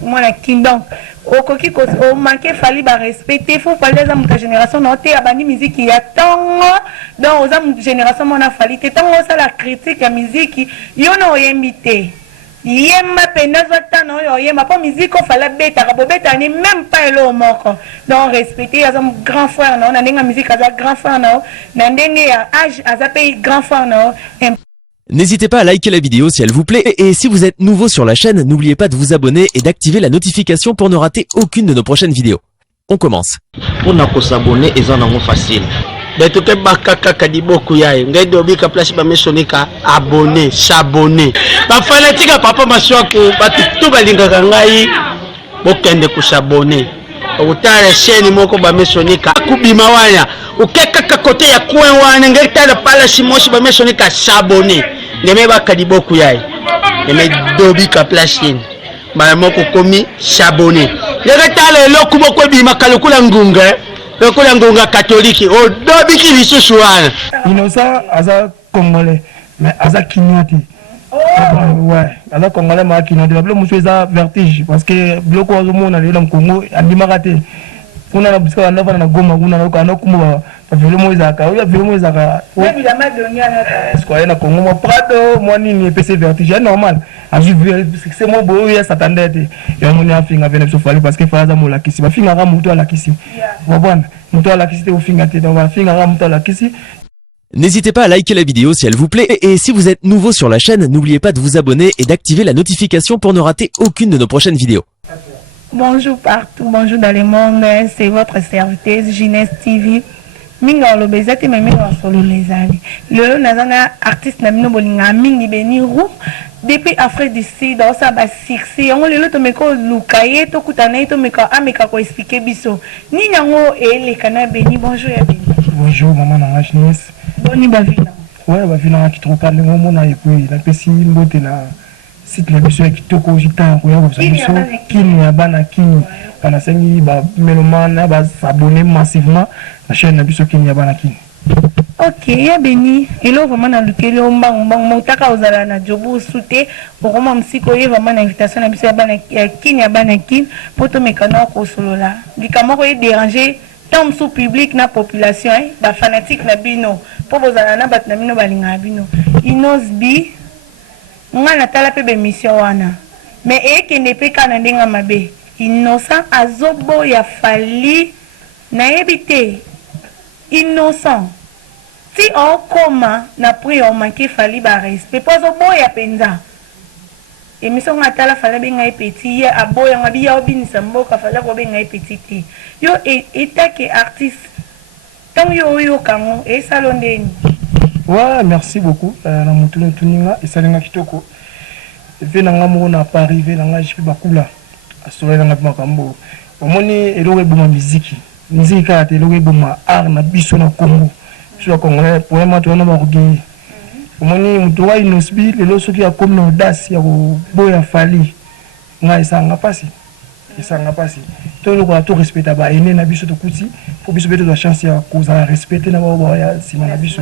Moi la donc au coquille au manquer fallait ba respecter faut parler dans ta génération non t'es abani musique il y a tant dans aux génération mon a fallu t'es tant ça la critique la musique yo no invité yema pena zata no yo yema pas musique au fallait beta bobeta ni même pas le moko donc respecter as un grand frère non na ndenga musique as grand frère non na ndenge âge as pays grand frère non. N'hésitez pas à liker la vidéo si elle vous plaît et si vous êtes nouveau sur la chaîne, n'oubliez pas de vous abonner et d'activer la notification pour ne rater aucune de nos prochaines vidéos. On commence. Pour nous s'abonner, c'est facile. Mais tout est bakaka kadiboku yae. Ngai dobika place ba mesonika abonner, s'abonner. Ba fanatique papa mashoki ba tout balinga ngai bokende ku s'abonner. Utare chaîne moko ba mesonika kubima wanya. Ukeka kote ya kwen wana ngai tala pala simoshi ba mesonika s'abonner. Ngeme ba kadiboku yae. Ngeme dobika place ni. Moko komi s'abonner. Ngere tala loku moko bima kalukula ngunga. Lokola ngunga catholique o dobiki lisusu wana. Innocent aza congolais mais aza kinyati. Ouais, aza congolais mais kinyati. La bleu eza vertige parce que bloko azomona le Congo andimaka te. Kuna na bisika na na goma kuna na kana kumba velo moizaka. Oya velo moizaka. Même la main de nyana. Est-ce qu'on a Congo mo prado moi ni PC vertige normal. Azu c'est mon beau ya s'attendait te. Ya moni afinga vene so fali parce que faza mo la kisi. Ba finga ra muto la kisi. Wa bwana. Muto la kisi te o finga te. Donc ba finga ra muto la kisi. N'hésitez pas à liker la vidéo si elle vous plaît et si vous êtes nouveau sur la chaîne, n'oubliez pas de vous abonner et d'activer la notification pour ne rater aucune de nos prochaines vidéos. Bonjour partout, bonjour dans le monde, c'est votre serviteuse Jeunesse TV. Minga lo bezate mais minga solo les amis. Le nazana artiste na mino bolinga mingi beni rou depuis Afrique du Sud on sa ba succès on le to meko lukaye to kutana to meko ameka ko expliquer biso. Ni nyango ele kana beni bonjour ya beni. Bonjour maman na Jeunesse. Boni ba vina. Ouais ba vina ki troka le mona et puis na pesi mbote na site la biso ki toko jita ko ya ko biso kini ya bana kini kana sengi ba melomana ba s'abonner massivement la chaîne na biso kini ya bana kini. Ok, ya beni elo vraiment na lukeli mbang taka ozala na jobu sute okoma msiko ye vraiment na invitation na biso ya bana kini ya bana kini poto mekana ko solola likama ko déranger tant sous public na population ba fanatique na bino po bozala na bat na bino balinga bino inosbi ngana tala pe be mission wana mais ekende pe kana ndenga mabe innocent azobo ya fali na ebite innocent si on koma na pri on manqué fali ba respect po azobo ya penza émission ngatala fala be ngai petit ya aboya ngabi ya obinisa mboka fala ko be ngai petit yo etake artiste tant yo kango e salondeni. Ouais, merci beaucoup. Na mutuna tuninga esalinga kitoko. Venanga mo na pas arrivé nanga jipi bakula. Asore nanga makambo. Omoni eloko eboma musique. Musique ka te eloko eboma art na biso na Congo. Biso ya Congolais pour moi to na barugi. Omoni mutu wa inosbi lelo soki ya comme na audace ya ko boya fali. Nga esanga pasi. Esanga pasi. To loko to respecta ba ene na biso to kuti. Pour biso beto la chance ya ko za respecter na ba ya sima na biso.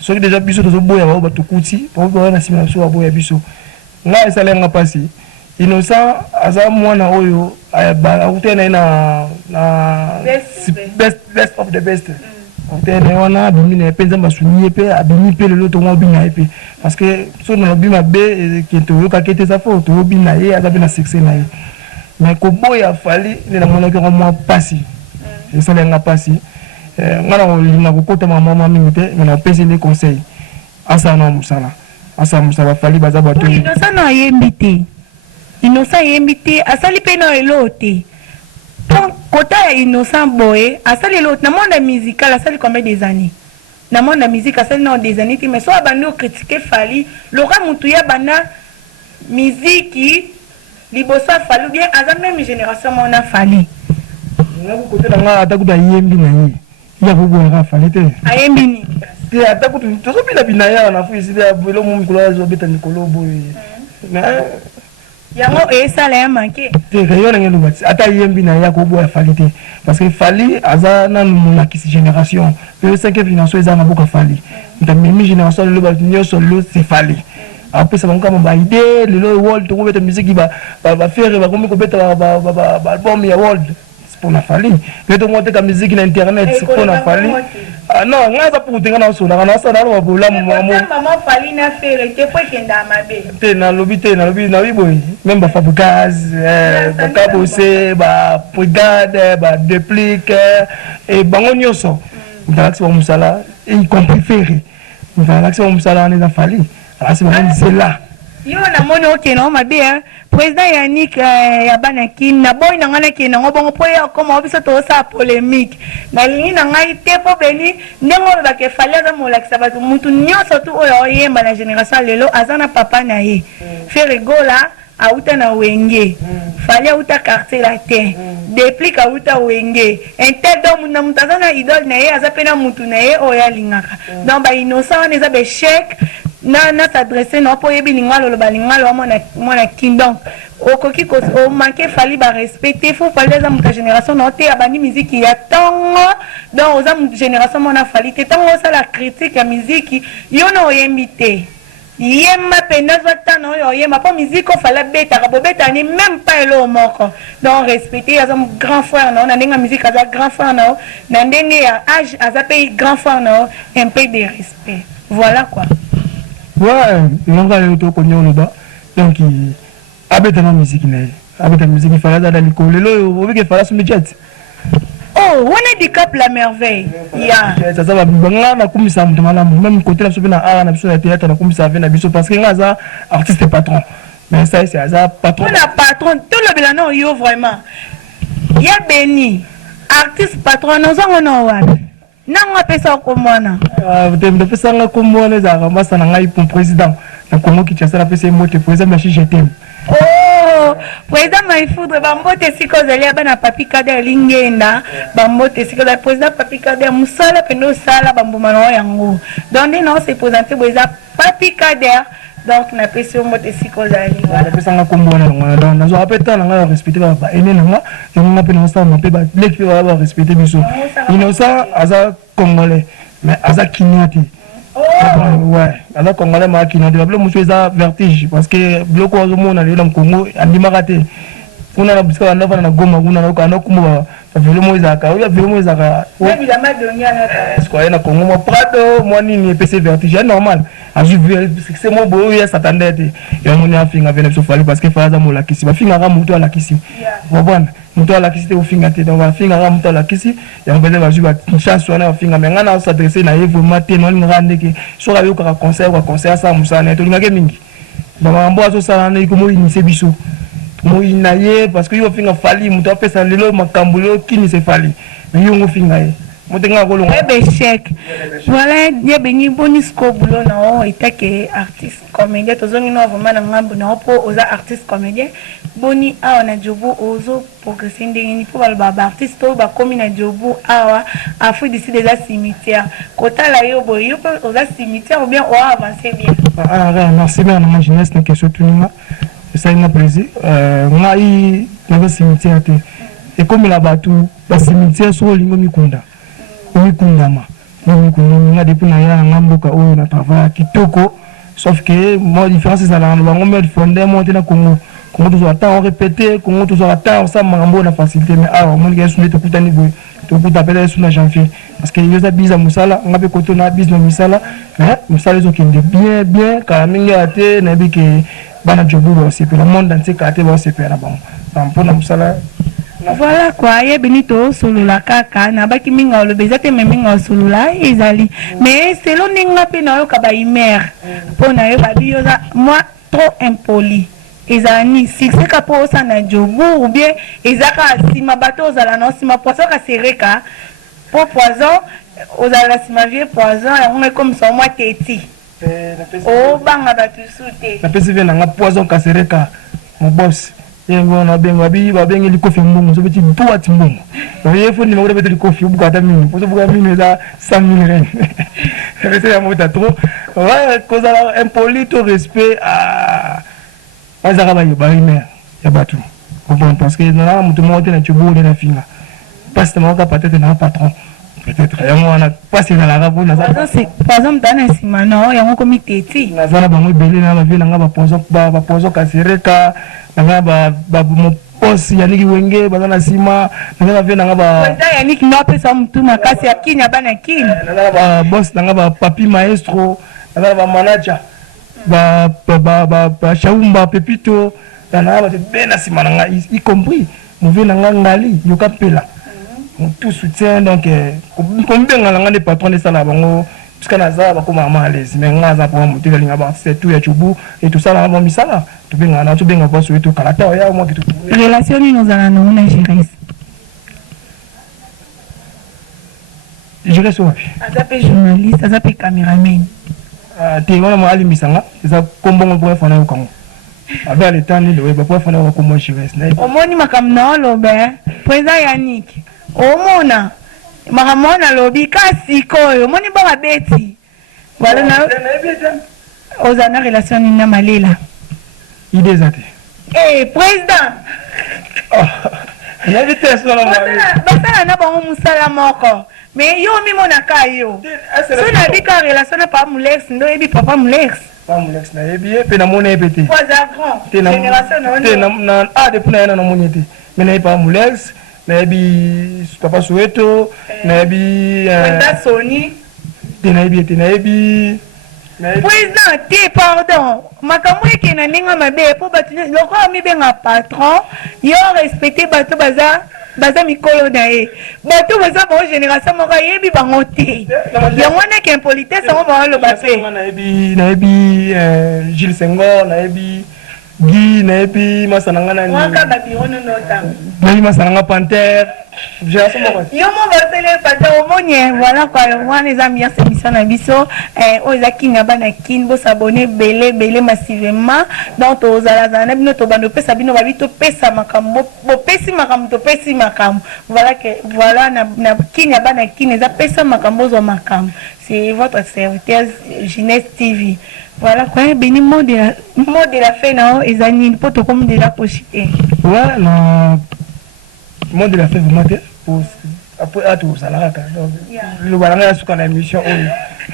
Soki déjà biso to boya ba ba to kuti. Pour ba na sima so ba boya biso. Nga esalenga pasi. Innocent aza mwana oyo ba utena na best of the best. Utena wana bimine penza masuni pe abimi pe lelo to ngobina pe parce que so na bima be kento yo ka kete sa photo obina ye aza bina succès na ye. Mais ko boya fali na mwana ko mo pasi. Esalenga pasi. Ngana olinga ko kota mama mingi te mais na pesi les conseils. Asa na musala. Asa musala fali baza bato. Innocent na yembite. Innocent yembite asali pe na elote. Donc kota ya Innocent boye asali elote na monde musical asali combien des années? Na monde musique asali na des années mais so abandi o critiquer fali Laurent Mutuya bana musique liboso fali bien aza même génération mona fali. Ngabu kote na nga atakuta yembi na ye. Ya ko boya fali te. Ayembi ni. Te atakuta to so bila binaya na fu isile ya velo mu mukula zo beta nikolo boye. Mais yango esala ya manke te kayo na ngelo bati ata yembi na ya ko boya fali te parce que fali aza na na kisi génération pe 5e financier eza na boka fali nta memi génération le bati nyo solo c'est fali apesa bango kama baide lelo world tokobeta miziki bafere bakomi kobeta baalbum ya world mpona fali le tongoteka miziki na internet mpona fali non ngai eza pukutenga na osolaka na osala naloba bolamu te nalobi te nalobi boye meme bafabricas bakabose babrigade badeplique bango nyonso mutalakisi bango mosala y compris fere mutalakisi bango mosala wana eza fali alakisi bango nzela yo namoni okende ngo mabe président Yannick ya bana kin na boy na ngana kende ngo bongo po ya koma biso to sa polémique na lingi na ngai te po beni ndengo ba ke fali za molakisa bato mutu nyonso tu oyo oyemba na génération lelo azana papa na ye faire gola auta na wenge fali auta quartier la terre déplique auta wenge intel donc na mutazana idole na ye azapena mutu na ye oyo alingaka donc ba innocent on eza be chèque na s'adresser non pour yebi lingalo lo balingalo mona king donc okoki ko o manquer fali ba respecter faut fali za muta génération non te abandi musique ya tongo donc oza muta génération mona fali te tongo ça la critique ya musique yo no yembité yema pena zotana oyo yema po musique o fala beta ka bobeta ni même pas elo moko donc respecter ya mon grand frère non na ndenga musique aza grand frère non na ndenge ya âge aza pe grand frère non un peu de respect voilà quoi. Ouais, ilonga lelo tokonya oloba donc abeta na musique na ye abeta musique fala za daliko lelo obike fala su budget oh on est du cap la merveille ya ça va banga na kumisa mutu malamu même côté la biso na art na biso na théâtre na kumisa avec na biso parce que ngaza artiste patron mais ça c'est aza patron on a patron tout le bilan yo vraiment ya beni artiste patron nozango no wapi nanga pesa komwana pesa nga komwana ezalaka masa na ngai pour président na Congo Kinshasa na pesa mote président machi jetem oh président Maïfoudre bambote sikozali bana papi kader lingenda bambote sikozali président papi kader musala pendo sala bambuma na yango donc non c'est présenté boza papi kader donc na pesa mote sikozali na pesa nga komwana ngwana donc nazo apeta na nga respecter ba ene na nga nga pe na sa ma pe ba leki ba respecter biso innocent aza congolais mais aza kinyati ouais aza congolais ma kinyati ba muso eza vertige parce que bloko ozo mona le na Congo andimaka te kuna na bisika na na Goma kuna na kana kumba velo moza ka oya velo moza ka oui la madonia na quoi na Congo mo prado mo nini PC vertige normal a vu c'est mon beau ya s'attendait et on a finga venir sur fali parce que fala za mola kisi ba finga ra muto ala kisi bon muto ala kisi te o finga te donc ba finga ra muto ala kisi et on va ba ju ba chance on a finga mais ngana s'adresser na yevo maté non ngande ke so ka yo ka conseil ça musana to ngake mingi ba mambo azo sala na ikomo initier biso mo inaye parce que yo finga fali muto apesa lelo makambulo kini se fali mais yo ngo finga ye motenga ko longa be chèque voilà ye bengi bonus ko bulo na o itake artiste comédien tozongi no vraiment na ngambo na po oza artiste comédien boni awa na jobu ozo progresser ndenge ni po ba artiste to ba komi na jobu awa afu d'ici déjà cimetière kota la yo boyo oza cimetière ou bien o avancer bien merci bien na jeunesse na question tuninga ça m'a plaisir ngai na cimetière te et comme la batu ba cimetière so lingo mikunda mikundama mikunda depuis na ya ngamboka oyo na travail kitoko sauf que moi différence c'est la bango me fondé monter na Congo tout ça temps répéter Congo tout ça temps ça mambo na facilité mais alors mon gars soumet tout tani boy tout kuta pele sur na janvier parce que yoza biza musala ngabe koto na business musala mais musala zo kende bien ka minga ate na bi ke bana jobu aussi pour le monde entier ka ate ba aussi pour na bon pour na musala voilà quoi ye benito solula kaka na baki minga lo bezate me minga solula ezali mais selon ninga pe na yo ka ba imer pona yo ba bioza moi trop impoli ezani si c'est ka po sa na jobu ou bien ezaka sima bato ozala na sima poisson ka sereka po poison ozala sima vie poison ya ngome comme ça moi teti o banga batu sute na pesi vena nga poison ka sereka mon boss yengo na bengo babengi likofi mbongo so beti tuati mbongo so yefo ni ngode beti likofi bukata mini poso buka mini za 100 000 ren c'est ya mota trop ouais cause impoli to respect à azaka ba imer ya batu bon parce que na mutu mote na chubu na finga parce que moka peut-être na patron peut-être yango wana pasi ezalaka mpona par exemple tana nsima no yango komi teti naza na bango ebele na bavie nanga bapozo kasereka nanga moposi yaniki wenge baza na nsima naza na vie nanga eza yaniki ndo apesa motu makasi ya kini abana kini naza na babos nanga bapapi maestro naza na bamanaja bashaumba pepito nanga bato be na nsima nanga y compris movie nanga ngali yoka mpela tout soutien donc kombenga nanga nde patron esala bango puisque naza bakoma ma à l'aise mais nga aza mpo moto elinga c'est tout ya chubu et tout ça na ba misala tobenga na tobenga kwa so eto kalata ya moi kitu relation nini ozala nango na Jires Jires wapi aza mpe journaliste aza mpe cameraman te wana mo alimbisanga eza kombongo mpo efana yokango abe aletani lewe bapo efana yokakombo Jires omoni makambo na olobe po eza yaniki omona makambo na lobi kasi koyo omoni baka beti wala na oza na relation nini na Malela ide eza te président basala na bango mosala moko mais yo mimonaka yo so nayebi ka relation na papa Mulex ndo oyebi papa Mulex Mulex nayebi ye mpe namona ye mpe te aza grand génération depuis na ye na namoni ye te me nayebi papa Mulex nayebi papa Soweto nayebi Sony te nayebi ye te nayebi président te pardon makambo ekena ndenge mabe po bato lokola mibenga patron yo respecte bato baza mikolo na ye bato baza bango génération moko ayebi bango te yango wana ke impolitesse yango baoloba mpe nayebi Gilles Senghor nayebi Guy nayebi masananga nani waka babiro nono otango nayebi masananga Panther génération moko yo mo basele pata omonye voilà quoi wana eza ambiance émission na biso oyo eza kini ya bana kini bosabone ebele massivement donc tozalazala na bino tobanda opesa bino babi topesa makambo bopesi makambo topesi makambo voilà que voilà na kini ya bana kini eza pesa makambo ozwa makambo c'est votre serviteur Jeunesse TV voilà quoi beni mot de la fin nao eza nini po tokomi déjà pochite ouais na mot de la fin vraiment te pour après à tout ça là le balanga suka na émission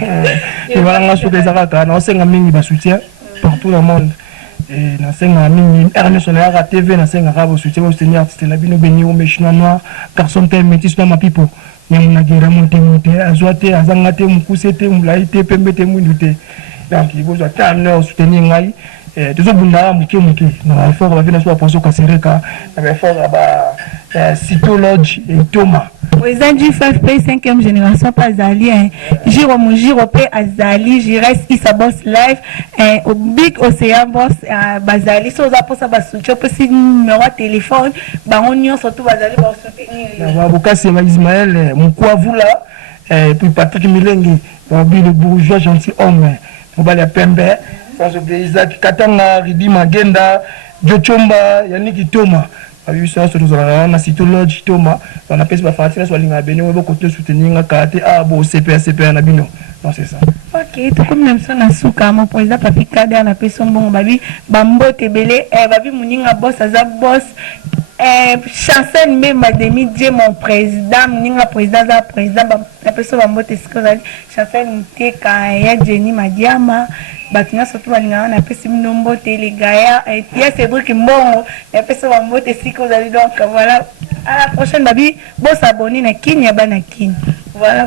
le balanga suka ezaka na osenga mingi ba soutien partout dans le monde et na senga mingi Ernest Onayaka TV na senga ka soutien ba soutenir artiste na bino beni o chinois noir garçon tel métis na ma pipo nyam na gera mote azwate azanga te mukuse te mulai te pembe te mwindu te donc il faut attendre soutenir ngai tozobunda moke na effort bavina so baposo kasereka na effort ba cytologue et Thomas eza du FFP 5e génération pas azali jiro mujiro pe azali Jires isa boss live au big océan boss bazali so za posa basutio pe si numéro de téléphone bango nyonso to bazali ba soutenir na bokasi ba Ismaël Mkwavula puis Patrick Milenge le bourgeois gentil homme mobali ya pembe sans oublier Isaac Katanga Ridi Magenda Jochomba Yannick Thomas biso nyonso tozalaka na cytologue Thomas on appelle ba fatina so linga beni webo kote soutenir kate bo CPA na bino non c'est ça ok to comme même ça na suka mo président papi kada na peso mbongo babi bambote belé babi muninga boss aza boss chancel même demi Dieu mon président muninga président za président na peso bambote sikozali chancel muteka ya Jenny Madiama batina surtout balingana na pesi mnombote les gars ya Cédric Mbongo na peso bambote sikozali donc voilà à la prochaine babi bo s'abonner na kini ya bana kini voilà